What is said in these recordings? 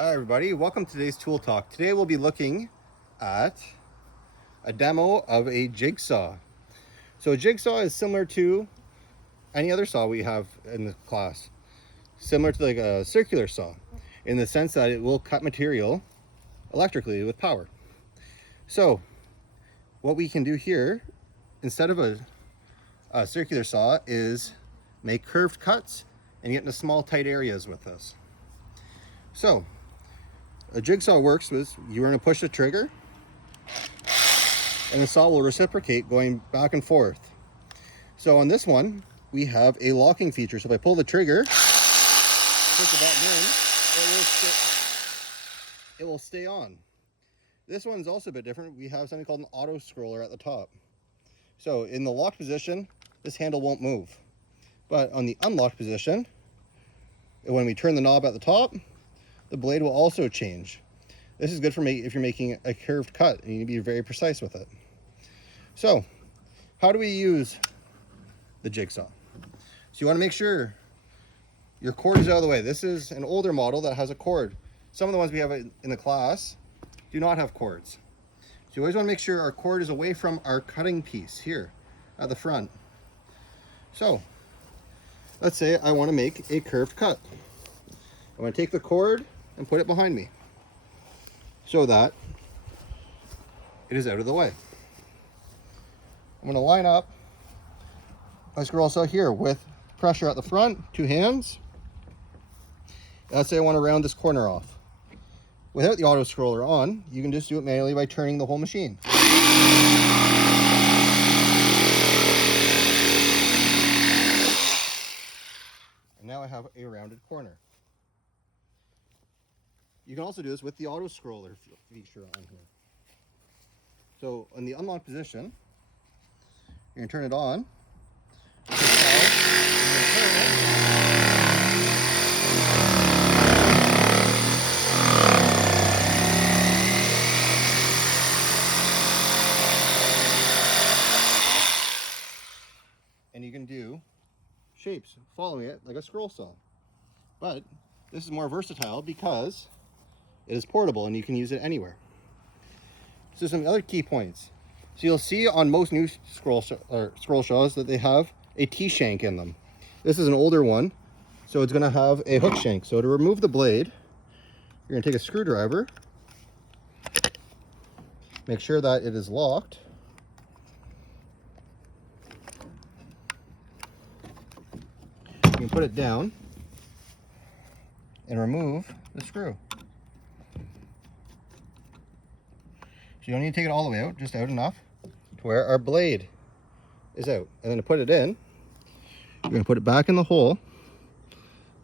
Hi everybody, welcome to today's tool talk. Today we'll be looking at a demo of a jigsaw. So a jigsaw is similar to any other saw we have in the class. Similar to like a circular saw in the sense that it will cut material electrically with power. So what we can do here, instead of a circular saw, is make curved cuts and get into small tight areas with this. So a jigsaw works with, you're going to push the trigger and the saw will reciprocate going back and forth. So on this one, we have a locking feature. So if I pull the trigger, push the button in, it will stay on. This one's also a bit different. We have something called an auto scroller at the top. So in the locked position, this handle won't move. But on the unlocked position, when we turn the knob at the top, the blade will also change. This is good for if you're making a curved cut and you need to be very precise with it. So, how do we use the jigsaw? So you want to make sure your cord is out of the way. This is an older model that has a cord. Some of the ones we have in the class do not have cords. So you always want to make sure our cord is away from our cutting piece here at the front. So, let's say I want to make a curved cut. I'm going to take the cord and put it behind me so that it is out of the way. I'm going to line up my scroll saw here with pressure at the front, 2 hands. Let's say I want to round this corner off. Without the auto scroller on, you can just do it manually by turning the whole machine. And now I have a rounded corner. You can also do this with the auto scroller feature on here. So in the unlocked position, you're going to turn it on. And you can do shapes following it like a scroll saw. But this is more versatile because it is portable and you can use it anywhere. So some other key points. So you'll see on most new scroll saws that they have a T-shank in them. This is an older one, so it's going to have a hook shank. So to remove the blade, you're going to take a screwdriver, make sure that it is locked, you can put it down and remove the screw. So you don't need to take it all the way out, just out enough to where our blade is out. And then to put it in, you're going to put it back in the hole,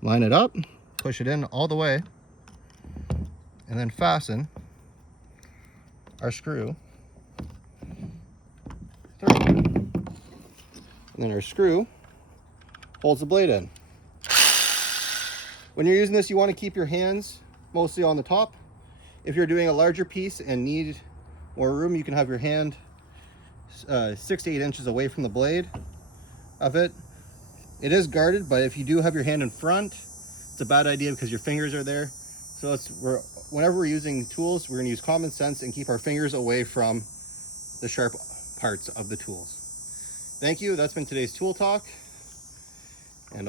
line it up, push it in all the way, and then fasten our screw through. And then our screw holds the blade in. When you're using this, you want to keep your hands mostly on the top. If you're doing a larger piece and need more room, you can have your hand 6 to 8 inches away from the blade of it. It is guarded, but if you do have your hand in front, it's a bad idea because your fingers are there. So whenever we're using tools, we're going to use common sense and keep our fingers away from the sharp parts of the tools. Thank you. That's been today's tool talk, and